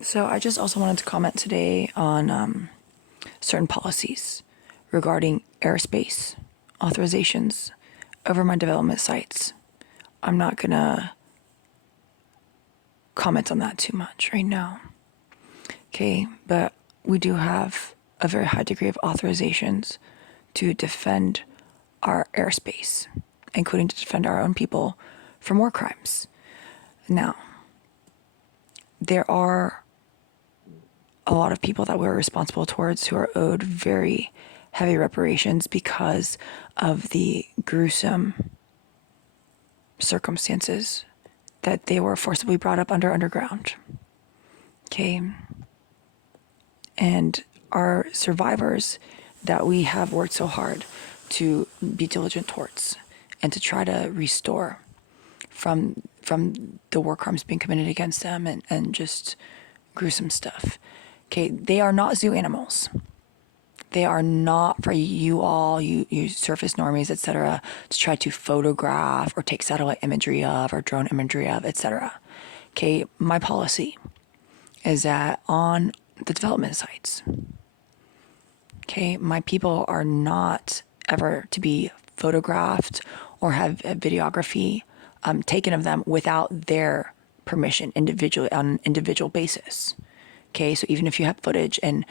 So I just also wanted to comment today on certain policies regarding airspace authorizations over my development sites. I'm not going to comment on that too much right now. Okay, but we do have a very high degree of authorizations to defend our airspace, including to defend our own people from war crimes. Now, there are a lot of people that we're responsible towards who are owed very heavy reparations because of the gruesome circumstances that they were forcibly brought up underground. Okay. And our survivors that we have worked so hard to be diligent towards and to try to restore from the war crimes being committed against them and just gruesome stuff. Okay, they are not zoo animals. They are not for you all, you surface normies, etc., to try to photograph or take satellite imagery of or drone imagery of, etc. Okay, my policy is that on the development sites, okay, my people are not ever to be photographed or have a videography taken of them without their permission individually on an individual basis. Okay, so even if you have footage and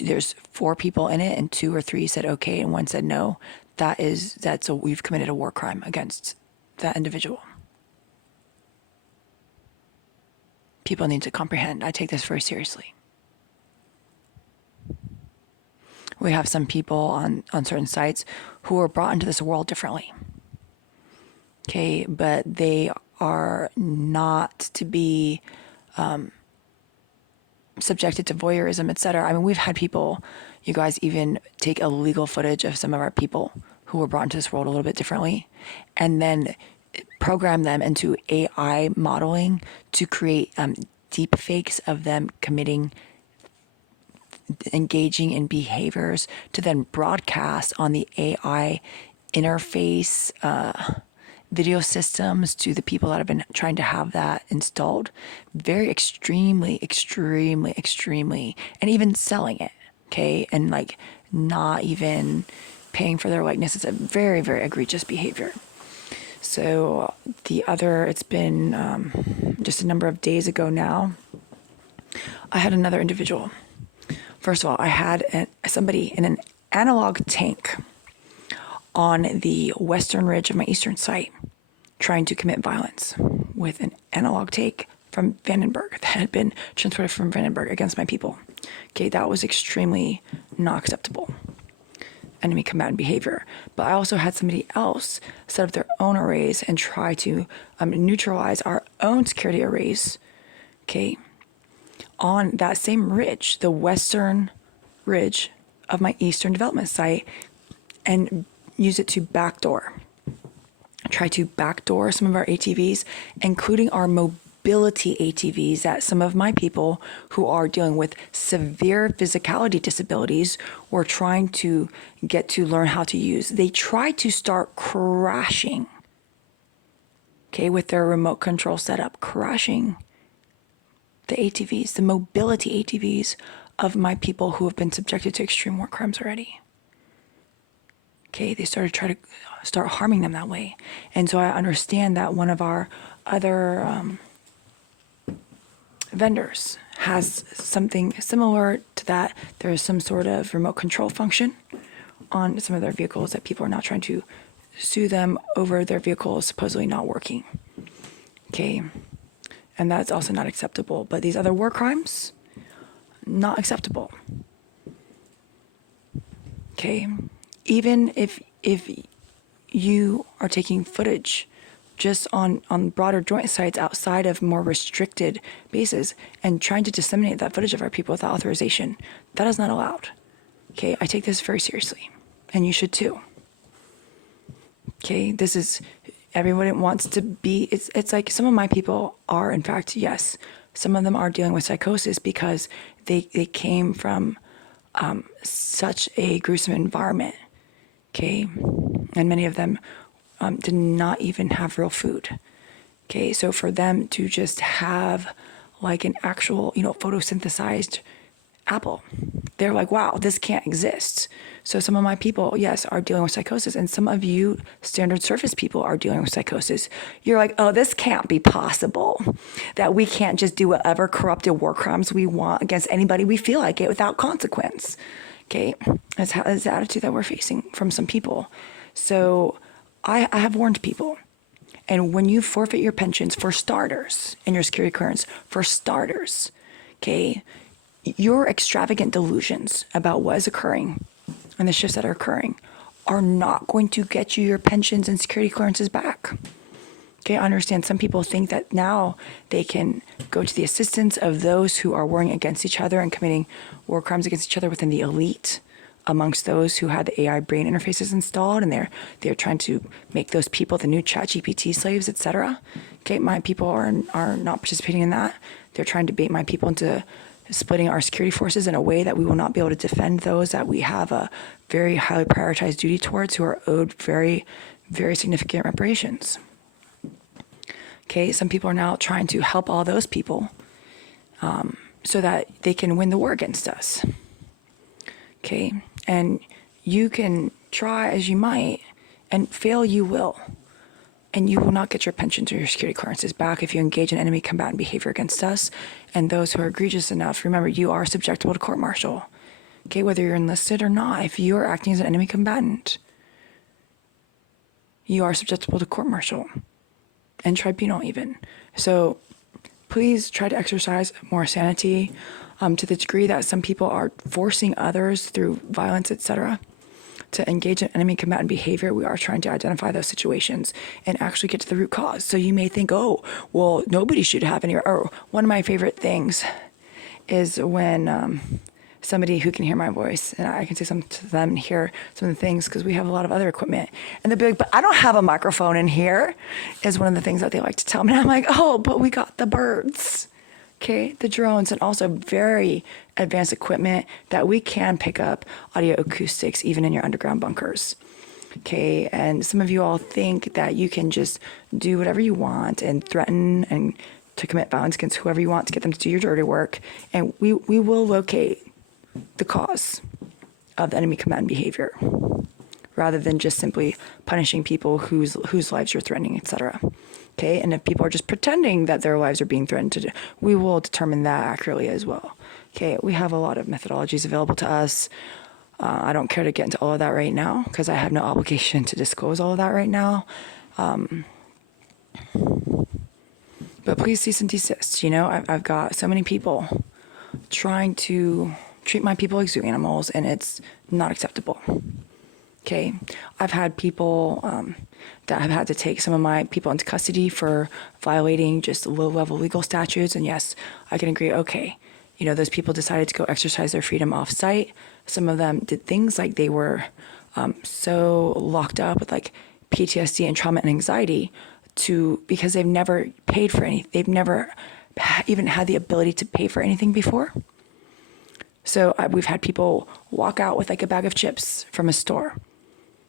there's 4 people in it and 2 or 3 said okay and 1 said no, we've committed a war crime against that individual. People need to comprehend. I take this very seriously. We have some people on certain sites who are brought into this world differently. Okay, but they are not to be subjected to voyeurism, etc. I mean, we've had people, you guys, even take illegal footage of some of our people who were brought into this world a little bit differently, and then program them into AI modeling to create deep fakes of them engaging in behaviors to then broadcast on the AI interface video systems to the people that have been trying to have that installed. Very extremely, and even selling it, okay? And like not even paying for their likeness. It's a very, very egregious behavior. So it's been just a number of days ago now, I had another individual. First of all, I had somebody in an analog tank on the western ridge of my eastern site trying to commit violence with an analog tank from Vandenberg that had been transported from Vandenberg against my people. Okay, that was extremely not acceptable. Enemy combatant behavior. But I also had somebody else set up their own arrays and try to neutralize our own security arrays, okay, on that same ridge, the western ridge of my eastern development site, and use it to try to backdoor some of our ATVs, including our mobility ATVs that some of my people who are dealing with severe physicality disabilities were trying to get to learn how to use. They tried to start crashing, okay, with their remote control setup, crashing the ATVs, the mobility ATVs of my people who have been subjected to extreme war crimes already. Okay, they started trying to start harming them that way. And so I understand that one of our other vendors has something similar to that. There is some sort of remote control function on some of their vehicles that people are now trying to sue them over their vehicles supposedly not working. Okay, and that's also not acceptable. But these other war crimes, not acceptable. Okay, even if you are taking footage just on broader joint sites outside of more restricted bases and trying to disseminate that footage of our people without authorization, that is not allowed. Okay, I take this very seriously, and you should too. Okay, this is, everyone wants to be, it's like some of my people are, in fact, yes, some of them are dealing with psychosis because they came from such a gruesome environment. Okay, and many of them did not even have real food. Okay, so for them to just have like an actual, photosynthesized apple. They're like, wow, this can't exist. So some of my people, yes, are dealing with psychosis. And some of you standard surface people are dealing with psychosis. You're like, oh, this can't be possible. That we can't just do whatever corrupted war crimes we want against anybody we feel like it without consequence. Okay, that's the attitude that we're facing from some people. So I have warned people. And when you forfeit your pensions, for starters, and your security clearance, for starters, okay, your extravagant delusions about what is occurring and the shifts that are occurring are not going to get you your pensions and security clearances back. Okay, I understand some people think that now they can go to the assistance of those who are warring against each other and committing war crimes against each other within the elite, amongst those who had the AI brain interfaces installed, and they're trying to make those people the new ChatGPT slaves, etc. Okay, my people are not participating in that. They're trying to bait my people into splitting our security forces in a way that we will not be able to defend those that we have a very highly prioritized duty towards, who are owed very, very significant reparations. Okay, some people are now trying to help all those people so that they can win the war against us. Okay, and you can try as you might, and fail you will. And you will not get your pensions or your security clearances back if you engage in enemy combatant behavior against us. And those who are egregious enough, remember, you are subjectable to court-martial. Okay, whether you're enlisted or not, if you are acting as an enemy combatant, you are susceptible to court-martial and tribunal even. So please try to exercise more sanity to the degree that some people are forcing others through violence, etc., to engage in enemy combatant behavior. We are trying to identify those situations and actually get to the root cause. So you may think, oh, well, nobody should have any. Or one of my favorite things is when somebody who can hear my voice and I can say something to them and hear some of the things, because we have a lot of other equipment. And they'll be like, but I don't have a microphone in here, is one of the things that they like to tell me. And I'm like, oh, but we got the birds. Okay, the drones, and also very advanced equipment that we can pick up audio acoustics even in your underground bunkers. Okay, and some of you all think that you can just do whatever you want and threaten and to commit violence against whoever you want to get them to do your dirty work. And we will locate the cause of the enemy combatant behavior, rather than just simply punishing people whose lives you're threatening, etc. Okay, and if people are just pretending that their lives are being threatened, we will determine that accurately as well. Okay, we have a lot of methodologies available to us. I don't care to get into all of that right now, because I have no obligation to disclose all of that right now. But please cease and desist. I've got so many people trying to treat my people like zoo animals, and it's not acceptable. Okay, I've had people that have had to take some of my people into custody for violating just low-level legal statutes. And yes, I can agree, okay, those people decided to go exercise their freedom off-site. Some of them did things like they were so locked up with like PTSD and trauma and anxiety because they've never paid for anything. They've never even had the ability to pay for anything before. So we've had people walk out with like a bag of chips from a store.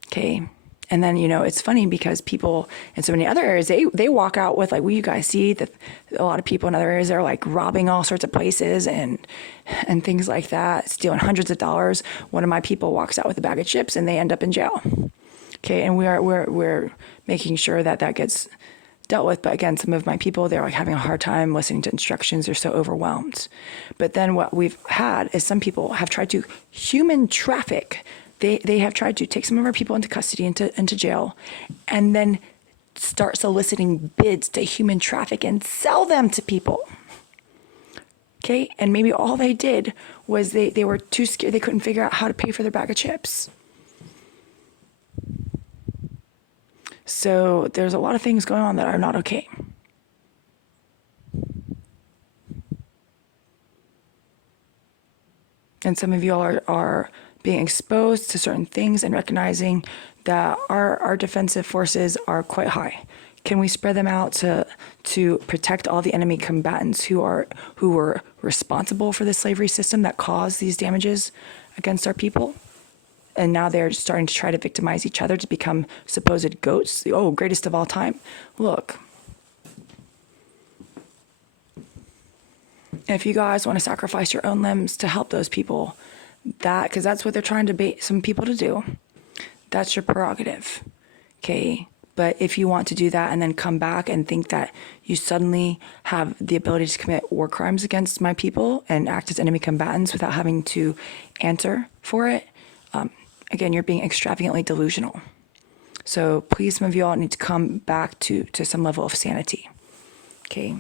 Okay. And then, it's funny because people in so many other areas, they walk out with like, well, you guys see that a lot of people in other areas are like robbing all sorts of places and things like that, stealing hundreds of dollars. One of my people walks out with a bag of chips and they end up in jail. Okay. And we're making sure that gets dealt with. But again, some of my people, they're like having a hard time listening to instructions. They're so overwhelmed. But then what we've had is some people have tried to human traffic. They have tried to take some of our people into custody, into jail, and then start soliciting bids to human traffic and sell them to people. Okay? And maybe all they did was they were too scared. They couldn't figure out how to pay for their bag of chips. So there's a lot of things going on that are not okay. And some of you all are being exposed to certain things and recognizing that our defensive forces are quite high. Can we spread them out to protect all the enemy combatants who were responsible for the slavery system that caused these damages against our people? And now they're starting to try to victimize each other to become supposed goats. Oh, greatest of all time. Look. And if you guys want to sacrifice your own limbs to help those people, because that's what they're trying to bait some people to do, that's your prerogative. Okay. But if you want to do that and then come back and think that you suddenly have the ability to commit war crimes against my people and act as enemy combatants without having to answer for it, again, you're being extravagantly delusional. So please, some of you all need to come back to some level of sanity. Okay.